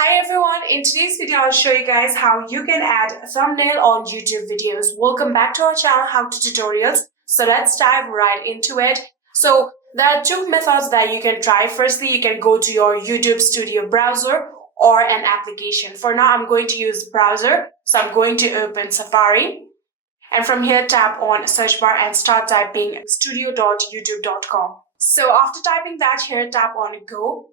Hi everyone, in today's video I'll show you guys how you can add a thumbnail on YouTube videos. Welcome back to our channel, How To Tutorials. So let's dive right into it. So there are two methods that you can try. Firstly, you can go to your YouTube Studio browser or an application. For now, I'm going to use browser. So I'm going to open Safari. And from here, tap on search bar and start typing studio.youtube.com. So after typing that here, tap on go.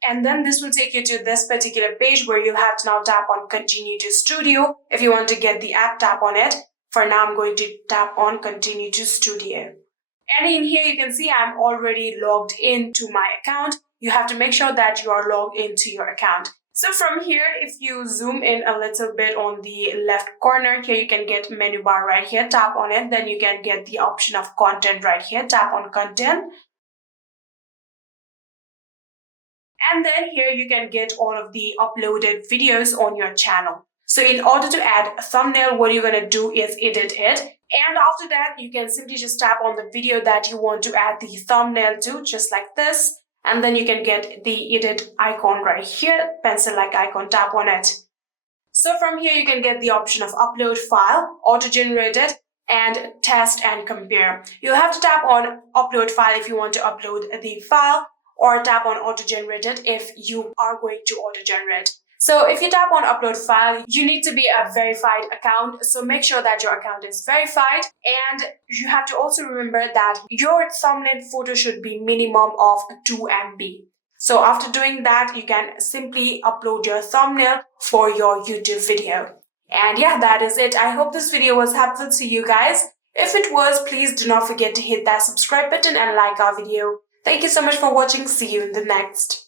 And then this will take you to this particular page where you'll have to now tap on continue to studio. If you want to get the app, tap on it. For now, I'm going to tap on continue to studio. And in here, you can see I'm already logged into my account. You have to make sure that you are logged into your account. So from here, if you zoom in a little bit on the left corner, here you can get menu bar right here. Tap on it. Then you can get the option of content right here. Tap on content. And then here you can get all of the uploaded videos on your channel. So in order to add a thumbnail, what you're going to do is edit it. And after that, you can simply just tap on the video that you want to add the thumbnail to, just like this. And then you can get the edit icon right here, pencil-like icon, tap on it. So from here, you can get the option of upload file, auto-generate it, and test and compare. You'll have to tap on upload file if you want to upload the file, or tap on auto-generate it if you are going to auto-generate. So if you tap on upload file, you need to be a verified account. So make sure that your account is verified. And you have to also remember that your thumbnail photo should be minimum of 2 MB. So after doing that, you can simply upload your thumbnail for your YouTube video. And yeah, that is it. I hope this video was helpful to you guys. If it was, please do not forget to hit that subscribe button and like our video. Thank you so much for watching. See you in the next.